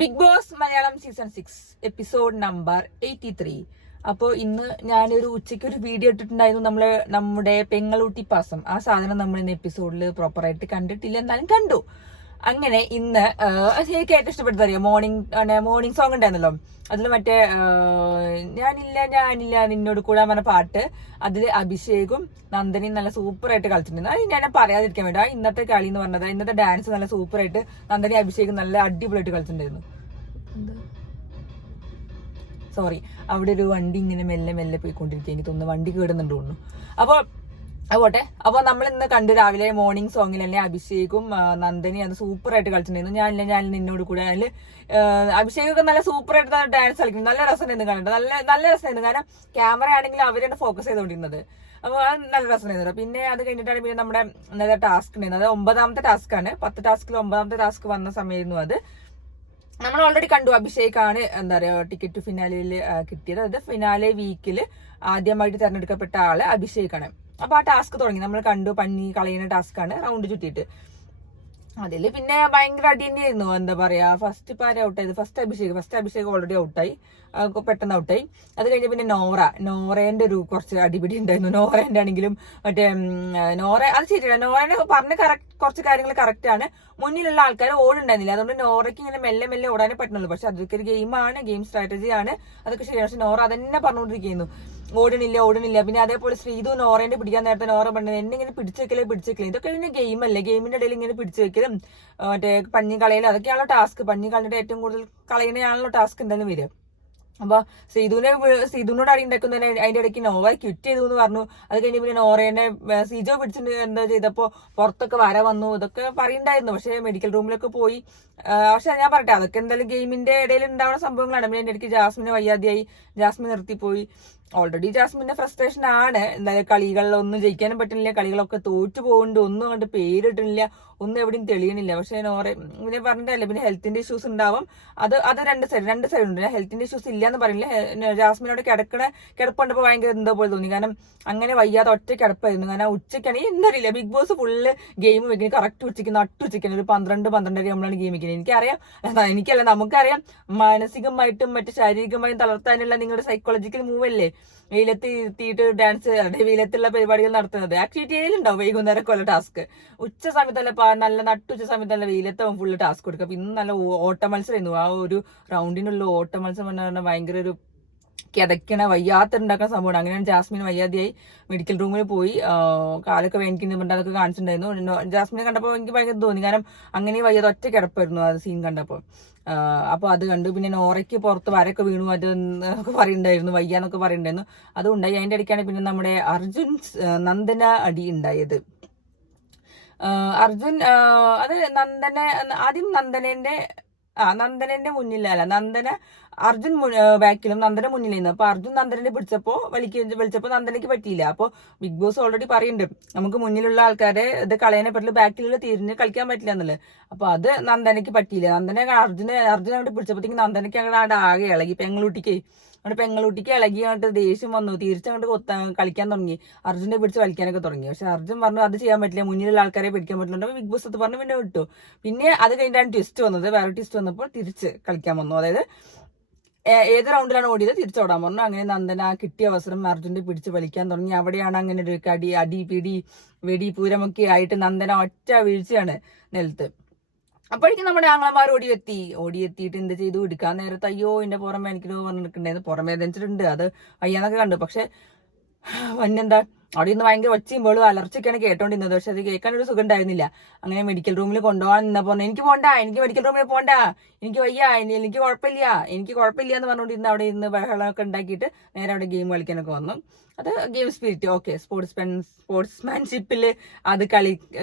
Big Boss Malayalam season 6 episode number 83. അപ്പോൾ ഇന്ന് ഞാനൊരു ഉച്ചയ്ക്ക് ഒരു വീഡിയോ ഇട്ടിട്ടുണ്ടായിരുന്നു. നമ്മുടെ പെങ്ങളൂട്ടി പാസം ആ സാധനം നമ്മൾ ഇന്ന് എപ്പിസോഡിൽ പ്രോപ്പറായിട്ട് കണ്ടിട്ടില്ല, എന്നാലും കണ്ടു. അങ്ങനെ ഇന്ന് എനിക്ക് ഏറ്റവും ഇഷ്ടപ്പെട്ടത് അറിയാം, മോർണിംഗ് സോങ് ഉണ്ടായിരുന്നല്ലോ, അതിൽ മറ്റേ ഞാനില്ല നിന്നോട് കൂടാൻ പറഞ്ഞ പാട്ട്, അതിൽ അഭിഷേകും നന്ദനയും നല്ല സൂപ്പറായിട്ട് കളിച്ചിട്ടുണ്ടായിരുന്നു. അത് ഞാൻ പറയാതിരിക്കാൻ വേണ്ടി ഇന്നത്തെ കളി എന്ന് പറഞ്ഞത്, ഇന്നത്തെ ഡാൻസ് നല്ല സൂപ്പറായിട്ട് നന്ദനി അഭിഷേകും നല്ല അടിപൊളിയായിട്ട് കളിച്ചിട്ടുണ്ടായിരുന്നു. സോറി, അവിടെ ഒരു വണ്ടി ഇങ്ങനെ മെല്ലെ മെല്ലെ പോയിക്കൊണ്ടിരിക്കുക, എനിക്ക് തോന്നുന്നു വണ്ടി കേടുന്നുണ്ട് തോന്നുന്നു. അപ്പോൾ പോട്ടെ. അപ്പോൾ നമ്മൾ ഇന്ന് കണ്ടു രാവിലെ മോർണിംഗ് സോങ്ങിൽ തന്നെ അഭിഷേകും നന്ദനി അത് സൂപ്പറായിട്ട് കളിച്ചിട്ടുണ്ടായിരുന്നു. ഞാൻ നിന്നോട് കൂടെ അതിൽ അഭിഷേകൊക്കെ നല്ല സൂപ്പറായിട്ട് ഡാൻസ് കളിക്കുന്നു. നല്ല രസമായിരുന്നു കണ്ടിട്ട്, നല്ല രസമായിരുന്നു. കാരണം ക്യാമറ ആണെങ്കിൽ അവരാണ് ഫോക്കസ് ചെയ്തുകൊണ്ടിരുന്നത്. അപ്പോൾ അത് നല്ല രസമായിരുന്നു. പിന്നെ അത് കഴിഞ്ഞിട്ടാണ് പിന്നെ നമ്മുടെ ഇന്നത്തെ ടാസ്ക് ഉണ്ടായിരുന്നത്. അത് 9ാമത്തെ ടാസ്ക്കാണ്. 10 ടാസ്കിൽ 9ാമത്തെ ടാസ്ക് വന്ന സമയമായിരുന്നു അത്. നമ്മൾ ഓൾറെഡി കണ്ടു, അഭിഷേകാണ് എന്താ പറയുക ടിക്കറ്റ് ടു ഫിനാലയിൽ കിട്ടിയത്. അത് ഫിനാലെ വീക്കിൽ ആദ്യമായിട്ട് തെരഞ്ഞെടുക്കപ്പെട്ട ആള് അഭിഷേകാണ്. അപ്പൊ ആ ടാസ്ക് തുടങ്ങി, നമ്മൾ കണ്ടു, പഞ്ഞി കളയുന്ന ടാസ്ക്കാണ്, റൗണ്ട് ചുറ്റിയിട്ട്. അതില് പിന്നെ ഭയങ്കര അടി തന്നെയായിരുന്നു. എന്താ പറയാ, ഫസ്റ്റ് ഇപ്പൊ ആരും ഔട്ടായത്, ഫസ്റ്റ് അഭിഷേക് ഓൾറെഡി ഔട്ടായി, പെട്ടെന്ന് ഔട്ടായി. അത് കഴിഞ്ഞ് പിന്നെ നോറേന്റെ ഒരു കുറച്ച് അടിപിടി ഉണ്ടായിരുന്നു. നോറേന്റെ ആണെങ്കിലും മറ്റേ നോറ അത് ശരിയല്ല, നോറേനെ പറഞ്ഞ കുറച്ച് കാര്യങ്ങൾ കറക്റ്റ് ആണ്. മുന്നിലുള്ള ആൾക്കാർ ഓടുണ്ടായിരുന്നില്ല, അതുകൊണ്ട് നോറയ്ക്ക് ഇങ്ങനെ മെല്ലെ മെല്ലെ ഓടാനേ പറ്റുന്നുള്ളൂ. പക്ഷെ അതൊക്കെ ഒരു ഗെയിമാണ്, ഗെയിം സ്ട്രാറ്റജി ആണ്, അതൊക്കെ ശരിയാണ്. പക്ഷെ നോറ അതന്നെ പറഞ്ഞുകൊണ്ടിരിക്കുന്നു, ഓടണില്ല. പിന്നെ അതേപോലെ ശ്രീതു നോറേന്റെ പിടിക്കാൻ നേരത്തെ നോറ പറഞ്ഞത് എന്നെ ഇങ്ങനെ പിടിച്ചു വെക്കലേ, ഇതൊക്കെ പിന്നെ ഗെയിം അല്ലേ, ഗെയിമിന്റെ ഇടയിൽ ഇങ്ങനെ പിടിച്ചു വെക്കലും മറ്റേ പഞ്ഞി കളയലും അതൊക്കെയാണല്ലോ ടാസ്ക്. പഞ്ഞി കളഞ്ഞിട്ട് ഏറ്റവും കൂടുതൽ കളയണയാണല്ലോ ടാസ്ക് എന്തായാലും വരിക. അപ്പൊ സീതുവിനോട് അടി ഉണ്ടാക്കുന്നതിന് അതിന്റെ ഇടയ്ക്ക് നോവ ക്വിറ്റ് ചെയ്തു എന്ന് പറഞ്ഞു. അത് കഴിഞ്ഞ് പിന്നെ നോറേനെ സീജോ പിടിച്ചിട്ട് എന്താ ചെയ്തപ്പോ പുറത്തൊക്കെ വര വന്നു, ഇതൊക്കെ പറയണ്ടായിരുന്നു. പക്ഷെ മെഡിക്കൽ റൂമിലൊക്കെ പോയി. പക്ഷെ ഞാൻ പറയട്ടെ, അതൊക്കെ എന്തായാലും ഗെയിമിന്റെ ഇടയിൽ ഉണ്ടാവുന്ന സംഭവങ്ങളാണ്. പിന്നെ അതിന്റെ ഇടയ്ക്ക് ജാസ്മിന് വയ്യാതെയായി, ജാസ്മിൻ നിർത്തിപ്പോയി. ഓൾറെഡി ജാസ്മിന്റെ ഫ്രസ്ട്രേഷൻ ആണ്, എന്തായാലും കളികളിലൊന്നും ജയിക്കാനും പറ്റുന്നില്ല, കളികളൊക്കെ തോറ്റു പോകുന്നുണ്ട്, ഒന്നും കണ്ട് പേരിട്ടില്ല, ഒന്നും എവിടെയും തെളിയണില്ല. പക്ഷെ നോറെ പിന്നെ പറഞ്ഞിട്ടല്ലേ, പിന്നെ ഹെൽത്തിന്റെ ഇഷ്യൂസ് ഉണ്ടാവും. അത് രണ്ട് സൈഡ് ഉണ്ട്. ഹെൽത്തിന്റെ ഇഷ്യൂസ് ഇല്ലാന്ന് പറയില്ല. ജാസ്മിനോട് കിടപ്പുണ്ടപ്പോ ഭയങ്കര എന്തോ പോലെ തോന്നി. കാരണം അങ്ങനെ വയ്യാതെ ഒറ്റ കിടപ്പായിരുന്നു. കാരണം ഉച്ചയ്ക്കാണ് എന്തറിയില്ല, ബിഗ് ബോസ് ഫുള്ള് ഗെയിം വെക്കുന്നത് കറക്റ്റ് ഉച്ചയ്ക്ക് നട്ടുച്ചയ്ക്കാണ്, ഒരു 12-12:30 നമ്മളാണ് ഗെയിം വെക്കുന്നത്. എനിക്കല്ല നമുക്കറിയാം, മാനസികമായിട്ടും മറ്റു ശാരീരികമായും തളർത്താനുള്ള നിങ്ങളുടെ സൈക്കോളജിക്കൽ മൂവ് അല്ലേ വെയിലത്ത് ഇരുത്തിയിട്ട് ഡാൻസ്, വെയിലത്തുള്ള പരിപാടികൾ നടത്തുന്നത്. ആക്ടിവിറ്റി ഏതിലുണ്ടാവും വൈകുന്നേരം കൊല്ല ടാസ്ക്. ഉച്ച സമയത്തല്ല, നല്ല നട്ടുച്ച സമയത്തല്ല വെയിലത്താവും ഫുള്ള് ടാസ്ക് കൊടുക്കുക. അപ്പൊ ഇന്ന് നല്ല ഓട്ട മത്സരമായിരുന്നു. ആ ഒരു റൗണ്ടിനുള്ള ഓട്ട മത്സരം എന്ന് പറഞ്ഞാൽ ഭയങ്കര ഒരു കിതക്കണ വയ്യാത്തുണ്ടാക്കുന്ന സംഭവമാണ്. അങ്ങനെയാണ് ജാസ്മിൻ വയ്യാതെയായി മെഡിക്കൽ റൂമിൽ പോയി, കാലൊക്കെ വേനിക്കുന്നുണ്ട്, അതൊക്കെ കാണിച്ചിട്ടുണ്ടായിരുന്നു. ജാസ്മിനെ കണ്ടപ്പോൾ എനിക്ക് ഭയങ്കര തോന്നി, കാരണം അങ്ങനെ വയ്യാതെ ഒറ്റ കിടപ്പായിരുന്നു അത് സീൻ കണ്ടപ്പോൾ. അപ്പൊ അത് കണ്ടു. പിന്നെ നോറയ്ക്ക് പുറത്ത് വരൊക്കെ വീണു, അത് പറയുന്നുണ്ടായിരുന്നു, വയ്യാന്നൊക്കെ പറയുന്നുണ്ടായിരുന്നു, അതും ഉണ്ടായി. അതിന്റെ ഇടയ്ക്കാണ് പിന്നെ നമ്മുടെ അർജുൻ നന്ദന അടി ഉണ്ടായത്. അർജുൻ അത് ആദ്യം നന്ദനന്റെ മുന്നിലല്ല, അർജുൻ ബാക്കിലും നന്ദന മുന്നിലായിരുന്നു. അപ്പൊ അർജുൻ നന്ദനെ വിളിച്ചപ്പോ നന്ദനയ്ക്ക് പറ്റിയില്ല. അപ്പൊ ബിഗ് ബോസ് ഓൾറെഡി പറയുന്നുണ്ട്, നമുക്ക് മുന്നിലുള്ള ആൾക്കാരെ ഇത് കളയാനെ പറ്റില്ല, ബാക്കിലുള്ള തിരിഞ്ഞ് കളിക്കാൻ പറ്റില്ല എന്നുള്ളത്. അപ്പൊ അത് നന്ദനയ്ക്ക് പറ്റിയില്ല. അർജുൻ അവിടെ പിടിച്ചപ്പോഴത്തേക്ക് നന്ദനയ്ക്ക് അങ്ങോട്ട് ആകെ ഇളകി, പെങ്ങളൂട്ടിക്ക് ഇളകി അങ്ങോട്ട് ദേഷ്യം വന്നു, തിരിച്ചങ്ങോട്ട് കളിക്കാൻ തുടങ്ങി, അർജുനെ പിടിച്ച് വലിക്കാനൊക്കെ തുടങ്ങി. പക്ഷെ അർജുൻ പറഞ്ഞു അത് ചെയ്യാൻ പറ്റില്ല, മുന്നിലുള്ള ആൾക്കാരെ പിടിക്കാൻ പറ്റില്ല. ബിഗ് ബോസ് അത് പറഞ്ഞു പിന്നെ വിട്ടു. പിന്നെ അത് കഴിഞ്ഞിട്ടാണ് ട്വിസ്റ്റ് വന്നത്. വേറെ ട്വിസ്റ്റ് വന്നപ്പോൾ തിരിച്ച് കളിക്കാൻ വന്നു. അതായത് ഏത് റൗണ്ടിലാണ് ഓടിയത് തിരിച്ചോടാൻ പറഞ്ഞു. അങ്ങനെ നന്ദന കിട്ടിയ അവസരം അർജുനെ പിടിച്ച് വലിക്കാൻ തുടങ്ങി. അവിടെയാണ് അങ്ങനെ ഒരു അടി പിടി വെടി പൂരമൊക്കെ ആയിട്ട് നന്ദന ഒറ്റ വീഴ്ചയാണ് നിലത്ത്. അപ്പോഴേക്കും നമ്മുടെ ആങ്ങളമാർ ഓടിയെത്തിയിട്ട് എന്ത് ചെയ്തു, എടുക്കാൻ നേരത്തെ അയ്യോ എന്റെ പുറമേ എനിക്ക് പറഞ്ഞിട്ടുണ്ടായിരുന്നു, പുറമേ ധരിച്ചിട്ടുണ്ട്, അത് അയ്യാന്നൊക്കെ കണ്ടു. പക്ഷെ വന്നെന്താ അവിടെ നിന്ന് ഭയങ്കര ഒച്ചയുമ്പോഴും അലർച്ചയൊക്കെയാണ് കേട്ടോണ്ടിരുന്നത്. പക്ഷെ അത് കേൾക്കാൻ ഒരു സുഖം ഉണ്ടായിരുന്നില്ല. അങ്ങനെ മെഡിക്കൽ റൂമിൽ കൊണ്ടുപോകാൻ നിന്നപ്പോ എനിക്ക് മെഡിക്കൽ റൂമിൽ പോണ്ട, എനിക്ക് വയ്യ, എനിക്ക് കുഴപ്പമില്ല എന്ന് പറഞ്ഞുകൊണ്ടിരുന്ന് അവിടെ ഇരുന്ന് ബഹളമൊക്കെ ഉണ്ടാക്കിയിട്ട് നേരെ അവിടെ ഗെയിം കളിക്കാനൊക്കെ വന്നു. അത് ഗെയിം സ്പിരിറ്റ്, ഓക്കെ, സ്പോർട്സ്മാൻഷിപ്പില് അത്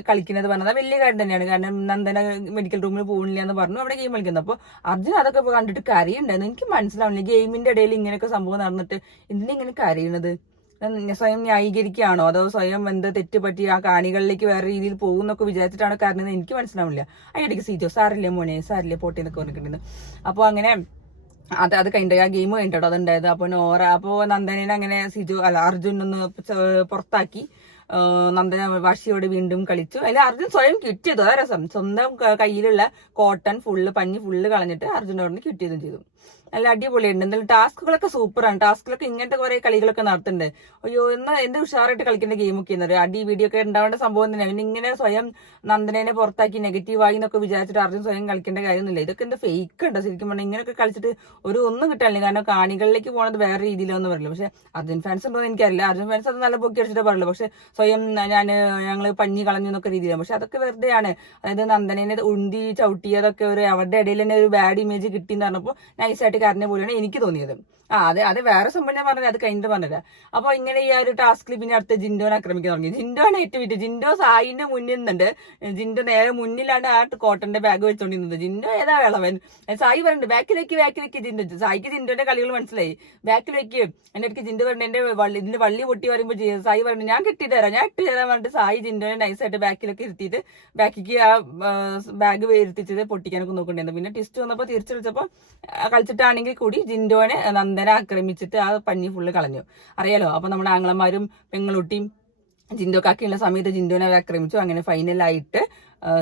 കളിക്കുന്നത് പറഞ്ഞത് വലിയ കാര്യം തന്നെയാണ്. കാരണം നന്ദന മെഡിക്കൽ റൂമിൽ പോകുന്നില്ല എന്ന് പറഞ്ഞു, അവിടെ ഗെയിം കളിക്കുന്നത്. അപ്പോൾ അർജുൻ അതൊക്കെ കണ്ടിട്ട് കരയുണ്ടായിരുന്നു. എനിക്ക് മനസ്സിലാവുന്നില്ല, ഗെയിമിന്റെ ഇടയിൽ ഇങ്ങനെയൊക്കെ സംഭവം നടന്നിട്ട് എന്തിനെങ്ങനെ കരയണത്? സ്വയം ന്യായീകരിക്കുകയാണോ, അതോ സ്വയം എന്ത് തെറ്റ് പറ്റി ആ കാണികളിലേക്ക് വേറെ രീതിയിൽ പോകുന്നൊക്കെ വിചാരിച്ചിട്ടാണ് കാരണം എനിക്ക് മനസ്സിലാവില്ല. അതിനിടയ്ക്ക് സീജോ സാറില്ലേ പോട്ടെ എന്നൊക്കെ പറഞ്ഞിട്ടുണ്ടായിരുന്നു. അപ്പോൾ അങ്ങനെ അത് കഴിഞ്ഞിട്ട് ആ ഗെയിം കഴിഞ്ഞിട്ടോ അതുണ്ടായത്. അപ്പോൾ നന്ദനെ അങ്ങനെ അർജുൻ ഒന്ന് പുറത്താക്കി. നന്ദന വാശിയോടെ വീണ്ടും കളിച്ചു. അതിൽ അർജുൻ സ്വയം ക്വിറ്റ് ചെയ്തു. അതാ രസം. സ്വന്തം കയ്യിലുള്ള കോട്ടൺ പഞ്ഞി ഫുള്ള് കളഞ്ഞിട്ട് അർജുൻ അവിടെ നിന്ന് ക്വിറ്റ് ചെയ്തും ചെയ്തു. നല്ല അടിപൊളിയുണ്ട്. എന്തായാലും ടാസ്കുകളൊക്കെ സൂപ്പറാണ്. ടാസ്കിലൊക്കെ ഇങ്ങനത്തെ കുറെ കളികളൊക്കെ നടത്തുന്നുണ്ട്. അയ്യോ എന്ത് ഉഷാറായിട്ട് കളിക്കേണ്ട ഗെയിമൊക്കെ എന്നറിയാം. അടി വീഡിയോ ഒക്കെ ഉണ്ടാവേണ്ട സംഭവം തന്നെ. പിന്നെ ഇങ്ങനെ സ്വയം നന്ദനെ പുറത്താക്കി നെഗറ്റീവായി എന്നൊക്കെ വിചാരിച്ചിട്ട് അർജുൻ സ്വയം കളിക്കേണ്ട കാര്യമൊന്നുമില്ല. ഇതൊക്കെ എന്താ ഫേക്ക് ഉണ്ടോ ശരിക്കും പറഞ്ഞാൽ? ഇങ്ങനെയൊക്കെ കളിച്ചിട്ട് ഒന്നും കിട്ടാനില്ല. കാരണം കാണികളിലേക്ക് പോകുന്നത് വേറെ രീതിയിലൊന്നും പറയില്ല. പക്ഷെ അർജുൻ ഫാൻസ് ഉണ്ടോ എന്ന് എനിക്കറിയില്ല. അർജുൻ ഫാൻസ് അത് നല്ല പൊക്കി അടിച്ചിട്ട് പറയില്ല. പക്ഷെ സ്വയം ഞങ്ങൾ പഞ്ഞി കളഞ്ഞു എന്നൊക്കെ രീതിയിലാണ്. പക്ഷെ അതൊക്കെ വെറുതെയാണ്. അതായത് നന്ദനെ ഉന്തി ചവിട്ടിയതൊക്കെ അവരുടെ ഇടയിൽ തന്നെ ഒരു ബാഡ് ഇമേജ് കിട്ടിയെന്ന് പറഞ്ഞപ്പോൾ നൈസായിട്ട് കരഞ്ഞ പോലെയാണ് എനിക്ക് തോന്നിയത്. അത് വേറെ സംഭവം ഞാൻ പറഞ്ഞത്, അത് കഴിഞ്ഞിട്ട് പറഞ്ഞത്. അപ്പൊ ഇങ്ങനെ ഈ ഒരു ടാസ്കിൽ പിന്നെ അടുത്ത ജിൻഡോനെ ആക്രമിക്കാൻ തുടങ്ങി. ജിൻഡോനെ ഏറ്റവും വിറ്റ്. ജിൻഡോ സായിന്റെ മുന്നിൽ നിന്നുണ്ട്. ജിൻഡോ നേരെ മുന്നിലാണ് ആ കോട്ടന്റെ ബാഗ് വെച്ചോണ്ടിരുന്നത്. ജിൻഡോ ഏതാ വിളവൻ? സായി പറഞ്ഞിട്ട് ബാക്കിലേക്ക് ജിൻഡോ. സായിക്ക് ജിൻഡോന്റെ കളികൾ മനസ്സിലായി. ബാക്കിലേക്ക് എന്റെ അടുത്ത് ജിൻഡോ പറഞ്ഞു എന്റെ ഇതിന്റെ വള്ളി പൊട്ടി പറയുമ്പോൾ സായി പറഞ്ഞു ഞാൻ ഇട്ട് തരാൻ പറഞ്ഞിട്ട് സായി ജിൻഡോനെ നൈസായിട്ട് ബാക്കിലൊക്കെ ഇരുത്തിയിട്ട് ബാക്കിക്ക് ആ ബാഗ് ഇരുത്തിച്ചത് പൊട്ടിക്കാനൊക്കെ നോക്കണ്ടായിരുന്നു. പിന്നെ ടിസ്റ്റ് വന്നപ്പോൾ തിരിച്ചു വിളിച്ചപ്പോൾ കളിച്ചിട്ടാണെങ്കിൽ കൂടി ജിൻഡോനെ നന്ദന ആക്രമിച്ചിട്ട് ആ പഞ്ഞി ഫുള്ള് കളഞ്ഞു. അറിയാലോ. അപ്പൊ നമ്മുടെ ആങ്ങളമാരും പെങ്ങളുട്ടിയും ജിൻഡോ കാക്കിയുള്ള സമയത്ത് ജിൻഡോനെ ആക്രമിച്ചു. അങ്ങനെ ഫൈനലായിട്ട്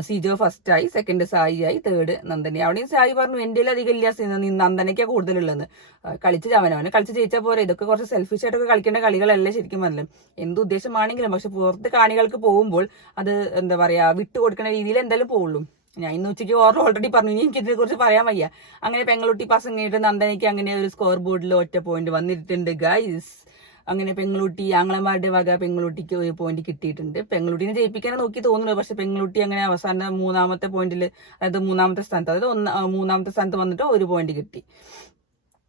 സിജോ ഫസ്റ്റായി, സെക്കൻഡ് സായി ആയി, തേർഡ് നന്ദന. അവിടെയും സായി പറഞ്ഞു എന്റെ അധികം ഇല്ല, നന്ദനയ്ക്കാ കൂടുതലുള്ളതെന്ന്. അവനെ കളിച്ച് ജയിച്ചാൽ പോരെ. ഇതൊക്കെ കുറച്ച് സെൽഫിഷ് ആയിട്ടൊക്കെ കളിക്കേണ്ട കളികളല്ലേ ശരിക്കും പറഞ്ഞത്. എന്തുദ്ദേശമാണെങ്കിലും. പക്ഷെ പുറത്ത് കാണികൾക്ക് പോകുമ്പോൾ അത് എന്താ പറയാ വിട്ടുകൊടുക്കുന്ന രീതിയിൽ എന്തായാലും പോവുള്ളൂ. ഞാൻ ഇന്ന് ഉച്ചയ്ക്ക് ഓൾറെഡി പറഞ്ഞു. എനിക്ക് ഇതിനെ കുറിച്ച് പറയാൻ വയ്യ. അങ്ങനെ പെങ്ങളുട്ടി പസങ്ങയിട്ട് നന്ദനയ്ക്ക് അങ്ങനെ ഒരു സ്കോർ ബോർഡിൽ ഒറ്റ പോയിന്റ് വന്നിട്ടുണ്ട് ഗൈസ്. അങ്ങനെ പെങ്ങളുട്ടി ആങ്ങളമാരുടെ വക പെങ്ങളുട്ടിക്ക് ഒരു പോയിന്റ് കിട്ടിയിട്ടുണ്ട്. പെങ്ങളുട്ടിനെ ജയിപ്പിക്കാൻ നോക്കി തോന്നുന്നു. പക്ഷെ പെങ്ങളുട്ടി അങ്ങനെ അവസാന മൂന്നാമത്തെ പോയിന്റിൽ, അതായത് മൂന്നാമത്തെ സ്ഥാനത്ത് വന്നിട്ട് ഒരു പോയിന്റ് കിട്ടി.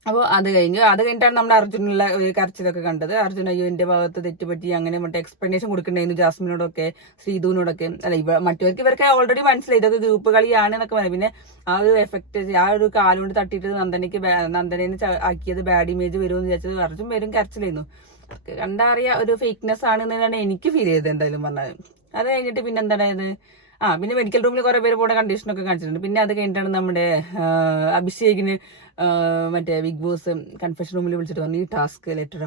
അപ്പോൾ അത് കഴിഞ്ഞിട്ടാണ് നമ്മുടെ അർജുനുള്ള ഒരു കരച്ചിലൊക്കെ കണ്ടത്. അർജുൻ അയ്യോ എന്റെ ഭാഗത്ത് തെറ്റുപറ്റി അങ്ങനെ എക്സ്പ്ലനേഷൻ കൊടുക്കണ്ടായിരുന്നു ജാസ്മിനോടൊക്കെ ശ്രീധുവിനോടൊക്കെ. അല്ല ഇവർക്ക് ഓൾറെഡി മനസ്സിലായി ഇതൊക്കെ ഗ്രൂപ്പ് കളിയാണ് എന്നൊക്കെ പറയാം. പിന്നെ ആ ഒരു എഫക്ട്, ആ ഒരു കാലുകൊണ്ട് തട്ടിയിട്ട് നന്ദനെ ആക്കിയത് ബാഡ് ഇമേജ് വരുമെന്ന് വിചാരിച്ചത് അർജുൻ പേരും കരച്ചിലായിരുന്നു. കണ്ടാ അറിയാം ഒരു ഫേക്ക്നെസ് ആണ് എന്നാണ് എനിക്ക് ഫീൽ ചെയ്തത് എന്തായാലും പറഞ്ഞത്. അത് കഴിഞ്ഞിട്ട് പിന്നെ എന്താണത്, പിന്നെ മെഡിക്കൽ റൂമിൽ കുറെ പേര് പോണ കണ്ടീഷനൊക്കെ കാണിച്ചിട്ടുണ്ട്. പിന്നെ അത് കഴിഞ്ഞിട്ടാണ് നമ്മുടെ അഭിഷേകിന് മറ്റേ ബിഗ് ബോസ് കൺഫെഷൻ റൂമിൽ വിളിച്ചിട്ട് പറഞ്ഞു ഈ ടാസ്ക് ലെറ്റർ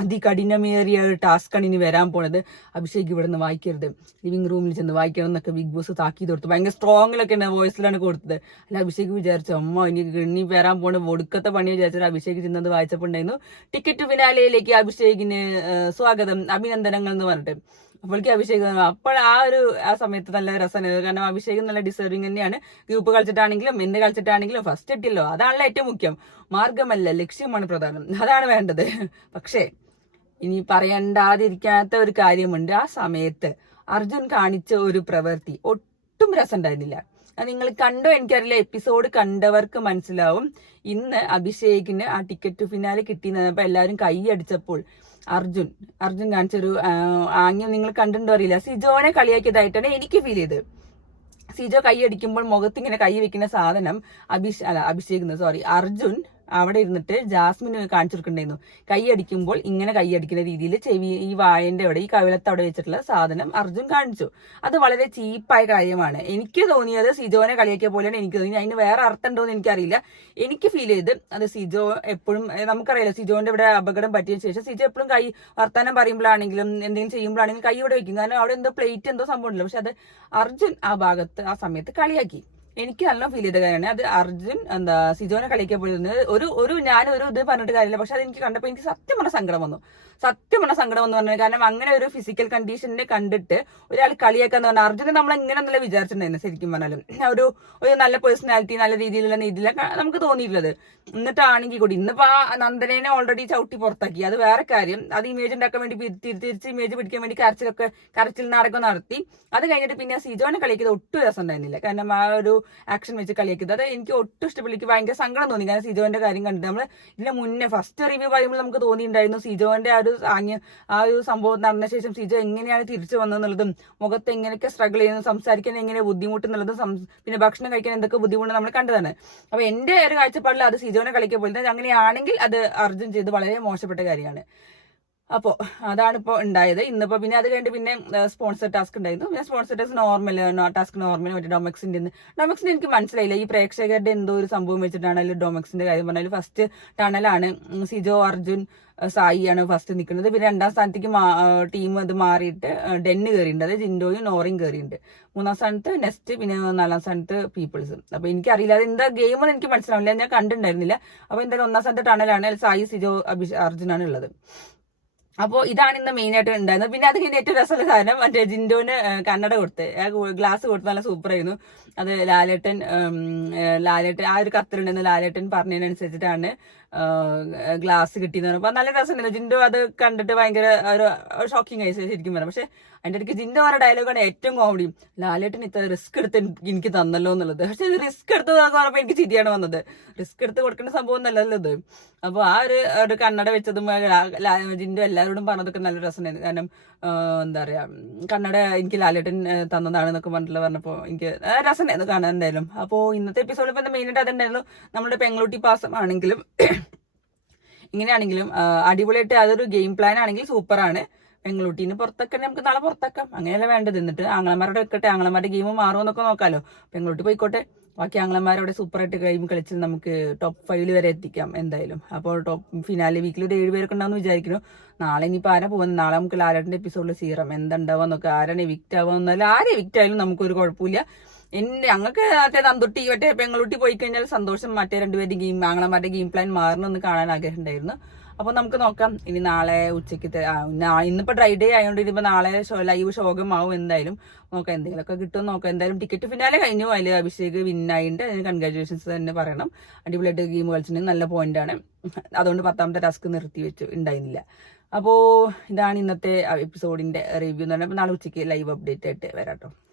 അതികഠിനമേറിയ ഒരു ടാസ്ക്കാണ് ഇനി വരാൻ പോണത്. അഭിഷേക് ഇവിടെ നിന്ന് വായിക്കരുത്, ലിവിംഗ് റൂമിൽ ചെന്ന് വായിക്കണം എന്നൊക്കെ ബിഗ് ബോസ് താക്കീത് കൊടുത്തു. ഭയങ്കര സ്ട്രോങ്ങിലൊക്കെ വോയിസിലാണ് കൊടുത്തത്. അല്ല അഭിഷേക് വിചാരിച്ചു അമ്മ ഇനി വരാൻ പോണ ഒടുക്കത്തെ പണി വിചാരിച്ചിട്ട് അഭിഷേക് ചെന്നത് വായിച്ചപ്പോൾ ഉണ്ടായിരുന്നു ടിക്കറ്റ് ഫിനാലയിലേക്ക് അഭിഷേകിന് സ്വാഗതം, അഭിനന്ദനങ്ങൾ എന്ന് പറഞ്ഞിട്ട്. അപ്പോഴേക്ക് അഭിഷേക് ആ സമയത്ത് നല്ല രസമാണ്. കാരണം അഭിഷേക് നല്ല ഡിസേർവിങ് തന്നെയാണ്. ഗ്രൂപ്പ് കളിച്ചിട്ടാണെങ്കിലും എന്ത് കളിച്ചിട്ടാണെങ്കിലും ഫസ്റ്റ് എത്തിയല്ലോ, അതാണല്ലോ ഏറ്റവും മുഖ്യം. മാർഗമല്ല ലക്ഷ്യമാണ് പ്രധാനം, അതാണ് വേണ്ടത്. പക്ഷേ ഇനി പറയണ്ടാതിരിക്കാത്ത ഒരു കാര്യമുണ്ട്. ആ സമയത്ത് അർജുൻ കാണിച്ച ഒരു പ്രവൃത്തി ഒട്ടും രസം ഉണ്ടായിരുന്നില്ല. നിങ്ങൾ കണ്ടോ എനിക്കറിയില്ല, എപ്പിസോഡ് കണ്ടവർക്ക് മനസ്സിലാവും. ഇന്ന് അഭിഷേകിന് ആ ടിക്കറ്റ് ഫിനാലെ കിട്ടിയെന്ന് എല്ലാവരും കൈയടിച്ചപ്പോൾ അർജുൻ കാണിച്ചൊരു ആംഗ്യം നിങ്ങൾ കണ്ടിട്ടുണ്ടോ അറിയില്ല. സിജോനെ കളിയാക്കിയതായിട്ടാണ് എനിക്ക് ഫീൽ ചെയ്തത്. സിജോ കൈയടിക്കുമ്പോൾ മുഖത്ത് ഇങ്ങനെ കൈ വെക്കുന്ന സാധനം അർജുൻ അവിടെ ഇരുന്നിട്ട് ജാസ്മിന് കാണിച്ചു കൊടുക്കണ്ടായിരുന്നു. കൈയടിക്കുമ്പോൾ ഇങ്ങനെ കൈയടിക്കുന്ന രീതിയിൽ ചെവി ഈ വായന്റെ അവിടെ ഈ കവിളത്ത് അവിടെ വെച്ചിട്ടുള്ള സാധനം അർജുൻ കാണിച്ചു. അത് വളരെ ചീപ്പായ കാര്യമാണ്. എനിക്ക് തോന്നിയത് സിജോനെ കളിയാക്കിയ പോലെയാണ് എനിക്ക് തോന്നിയത്. അതിന് വേറെ അർത്ഥം ഉണ്ടോ എന്ന് എനിക്കറിയില്ല. എനിക്ക് ഫീൽ ചെയ്ത് അത് സിജോ എപ്പോഴും നമുക്കറിയില്ല, സിജോന്റെ ഇവിടെ അപകടം പറ്റിയ ശേഷം സിജോ എപ്പോഴും വർത്താനം പറയുമ്പോഴാണെങ്കിലും എന്തെങ്കിലും ചെയ്യുമ്പോഴാണെങ്കിലും കൈ ഇവിടെ വെക്കും. കാരണം അവിടെ എന്തോ പ്ലേറ്റ് എന്തോ സംഭവം ഉണ്ടല്ലോ. പക്ഷെ അത് അർജുൻ ആ ഭാഗത്ത് ആ സമയത്ത് കളിയാക്കി. എനിക്ക് നല്ല ഫീൽ ചെയ്ത കാര്യമാണ് അത്. അർജുൻ സിജോനെ കളിക്കാൻ പോയിരുന്നത് ഞാനൊരു ഇത് പറഞ്ഞിട്ട് കാര്യമില്ല. പക്ഷെ അത് എനിക്ക് കണ്ടപ്പോൾ എനിക്ക് സത്യം പറഞ്ഞ സങ്കടം വന്നു പറഞ്ഞത്. കാരണം അങ്ങനെ ഒരു ഫിസിക്കൽ കണ്ടീഷനെ കണ്ടിട്ട് ഒരാൾ കളിയാക്കാന്ന് പറഞ്ഞാൽ അർജുനെ നമ്മൾ എങ്ങനെ നല്ല വിചാരിച്ചിട്ടുണ്ടായിരുന്നു. ശരിക്കും പറഞ്ഞാലും ഒരു നല്ല പേഴ്സണാലിറ്റി, നല്ല രീതിയിലുള്ള നമുക്ക് തോന്നിയിട്ടുള്ളത്. എന്നിട്ടാണെങ്കിൽ കൂടി ഇന്നിപ്പോ ആ നന്ദനെ ഓൾറെഡി ചവിട്ടി പുറത്താക്കി, അത് വേറെ കാര്യം. അത് ഇമേജ് ഉണ്ടാക്കാൻ വേണ്ടി തിരിച്ച് ഇമേജ് പിടിക്കാൻ വേണ്ടി കരച്ചിൽ നാടകം നടത്തി. അത് കഴിഞ്ഞിട്ട് പിന്നെ സിജോനെ കളിയാക്കിയത് ഒട്ടും രസം ഉണ്ടായിരുന്നില്ല. കാരണം ആ ഒരു ആക്ഷൻ വെച്ച് കളിയാക്കിയത് അത് എനിക്ക് ഒട്ടും ഇഷ്ടപ്പെട്ടില്ല. എനിക്ക് ഭയങ്കര സങ്കടം തോന്നി. കാരണം സിജോന്റെ കാര്യം കണ്ടിട്ട് നമ്മൾ ഇതിന് മുന്നേ ഫസ്റ്റ് റിവ്യൂ പറയുമ്പോൾ നമുക്ക് തോന്നിയിട്ടുണ്ടായിരുന്നു സിജോന്റെ ആ ഒരു സംഭവം നടന്ന ശേഷം സിജോ എങ്ങനെയാണ് തിരിച്ചു വന്നതെന്നുള്ളതും മുഖത്ത് എങ്ങനെയൊക്കെ സ്ട്രഗിൾ ചെയ്യുന്നത്, സംസാരിക്കാൻ എങ്ങനെ ബുദ്ധിമുട്ടുന്നുള്ളതും പിന്നെ ഭക്ഷണം കഴിക്കാൻ എന്തൊക്കെ ബുദ്ധിമുട്ട് നമ്മൾ കണ്ടതാണ്. അപ്പൊ എന്റെ ഒരു കാഴ്ചപ്പാടിൽ അത് സിജോനെ കളിക്കാൻ പോലും അങ്ങനെയാണെങ്കിൽ അത് അർജുൻ ചെയ്ത് വളരെ മോശപ്പെട്ട കാര്യമാണ്. അപ്പോൾ അതാണിപ്പോൾ ഉണ്ടായത് ഇന്നിപ്പോൾ. പിന്നെ അത് കഴിഞ്ഞിട്ട് പിന്നെ സ്പോൺസർ ടാസ്ക് ഉണ്ടായിരുന്നു. പിന്നെ സ്പോൺസർ ടാസ്ക് ടാസ്ക് നോർമൽ മറ്റേ ഡൊമക്സിന്റെ എനിക്ക് മനസ്സിലായില്ല. ഈ പ്രേക്ഷകരുടെ എന്തോ ഒരു സംഭവം വെച്ചിട്ടാണ് അതിൽ ഡൊമക്സിന്റെ കാര്യം പറഞ്ഞാൽ ഫസ്റ്റ് ടണലാണ് സിജോ, അർജുൻ, സായിയാണ് ഫസ്റ്റ് നിൽക്കുന്നത്. പിന്നെ 2ാം സ്ഥാനത്തേക്ക് ടീം അത് മാറിയിട്ട് ഡെന്ന് കയറിയിട്ടുണ്ട്, അതായത് ജിൻഡോയും നോറയും കയറിയിട്ടുണ്ട്. 3ാം സ്ഥാനത്ത് നെസ്റ്റ്, പിന്നെ 4ാം സ്ഥാനത്ത് പീപ്പിൾസ്. അപ്പൊ എനിക്കറിയില്ല അത് എന്താ ഗെയിമെന്ന് എനിക്ക് മനസ്സിലാവില്ല, ഞാൻ കണ്ടിട്ടുണ്ടായിരുന്നില്ല. അപ്പൊ എന്തായാലും 1ാം സ്ഥാനത്ത് ടണലാണ്, സായി, സിജോ, അർജുനാണ് ഉള്ളത്. അപ്പോൾ ഇതാണ് ഇന്ന് മെയിൻ ആയിട്ട് ഉണ്ടായിരുന്നത്. പിന്നെ അത് കഴിഞ്ഞ ഏറ്റവും രസമുള്ള സാധനം മറ്റേ ജിൻഡോന് കന്നഡ കൊടുത്ത് ഗ്ലാസ് കൊടുത്ത് നല്ല സൂപ്പറായിരുന്നു. അത് ലാലേട്ടൻ ആ ഒരു കത്തിലുണ്ടെന്ന് ലാലേട്ടൻ പറഞ്ഞതിനനുസരിച്ചിട്ടാണ് ഗ്ലാസ് കിട്ടിയെന്ന് പറഞ്ഞപ്പോൾ നല്ല രസമുണ്ടായിരുന്നു. ജിൻഡോ അത് കണ്ടിട്ട് ഭയങ്കര ഒരു ഷോക്കിംഗ് ആയി ശരിക്കും പറയാം. പക്ഷെ അതിന്റെ ഇടയ്ക്ക് ജിൻഡോ പറഞ്ഞ ഡയലോഗാണ് ഏറ്റവും കോമഡി. ലാലേട്ടൻ ഇത്ര റിസ്ക് എടുത്ത് എനിക്ക് തന്നല്ലോ എന്നുള്ളത്. പക്ഷെ റിസ്ക് എടുത്തതാന്ന് പറഞ്ഞപ്പോൾ എനിക്ക് ചിരിയാണ് വന്നത്. റിസ്ക് എടുത്ത് കൊടുക്കേണ്ട സംഭവം നല്ലല്ലോ ഇത്. അപ്പോൾ ആ ഒരു കന്നഡ വെച്ചതും ജിൻഡോ എല്ലാവരോടും പറഞ്ഞതൊക്കെ നല്ല രസമുണ്ടായിരുന്നു. കാരണം എന്താ പറയാ, കന്നഡ എനിക്ക് ലാലേട്ടൻ തന്നതാണ് എന്നൊക്കെ പറഞ്ഞപ്പോൾ എനിക്ക് രസമുണ്ടായിരുന്നു കാണാൻ എന്തായാലും. അപ്പോൾ ഇന്നത്തെ എപ്പിസോഡിൽ ഇപ്പം മെയിനായിട്ട് അതുണ്ടായിരുന്നു. നമ്മുടെ പെങ്ങളൂട്ടി പാസം ആണെങ്കിലും ഇങ്ങനെയാണെങ്കിലും അടിപൊളിയായിട്ട് അതൊരു ഗെയിം പ്ലാൻ ആണെങ്കിൽ സൂപ്പറാണ്. പെങ്ങളൂട്ടീന് പുറത്തൊക്കെ നമുക്ക് നാളെ പുറത്താക്കാം, അങ്ങനെയല്ല വേണ്ടത്. എന്നിട്ട് ആങ്ങളമാരുടെ വെക്കട്ടെ, ആങ്ങളമാരുടെ ഗെയിം മാറുമെന്നൊക്കെ നോക്കാമല്ലോ. പെങ്ങളൂട്ടി പോയിക്കോട്ടെ, ബാക്കി ആങ്ങളമാരോടെ സൂപ്പറായിട്ട് ഗെയിം കളിച്ച് നമുക്ക് ടോപ്പ് 5 വരെ എത്തിക്കാം എന്തായാലും. അപ്പോൾ ടോപ്പ് ഫിനാലെ വീക്കിൽ ഒരു 7 പേരൊക്കെ ഉണ്ടാവുമെന്ന് വിചാരിക്കുന്നു. നാളെ ഇനിയിപ്പോൾ ആരാ പോകുന്നത്, നാളെ നമുക്ക് ലാലേട്ടൻ്റെ എപ്പിസോഡിൽ സീറം എന്താണ്ടാവുക നോക്കുക. ആരാണ് എവിക്റ്റ് ആവുക എന്നാലും ആരും എവിക്റ്റ് ആയാലും നമുക്കൊരു കുഴപ്പമില്ല. ഞങ്ങൾക്ക് മറ്റേ നന്ദുട്ടി മറ്റേ പെങ്ങളൂട്ടി പോയി കഴിഞ്ഞാൽ സന്തോഷം. മറ്റേ 2 പേരുടെ ആങ്ങളമാരുടെ ഗെയിം പ്ലാൻ മാറണമെന്ന് കാണാൻ ആഗ്രഹം ഉണ്ടായിരുന്നു. അപ്പോൾ നമുക്ക് നോക്കാം. ഇനി നാളെ ഉച്ചയ്ക്ക് ഇന്നിപ്പോൾ ഡ്രൈ ഡേ ആയതുകൊണ്ട് ഇനിയിപ്പോൾ നാളെ ലൈവ് ശോകമാവും എന്തായാലും. നോക്കാം, എന്തെങ്കിലുമൊക്കെ കിട്ടുമെന്ന് നോക്കാം. എന്തായാലും ടിക്കറ്റ് ഫിനാലെ കഴിഞ്ഞു, അതിൽ അഭിഷേക് വിന്നായിട്ട് അതിന് കൺഗ്രാജുലേഷൻസ് തന്നെ പറയണം. അടിപൊളിയായിട്ട് ഗെയിം കളിച്ചിട്ടുണ്ടെങ്കിൽ നല്ല പോയിന്റാണ്. അതുകൊണ്ട് 10ാമത്തെ ടാസ്ക് നിർത്തി വെച്ചു ഉണ്ടായിരുന്നില്ല. അപ്പോൾ ഇതാണ് ഇന്നത്തെ എപ്പിസോഡിന്റെ റിവ്യൂ എന്ന് പറഞ്ഞാൽ നാളെ ഉച്ചയ്ക്ക് ലൈവ് അപ്ഡേറ്റ് ആയിട്ട് വരാം കേട്ടോ.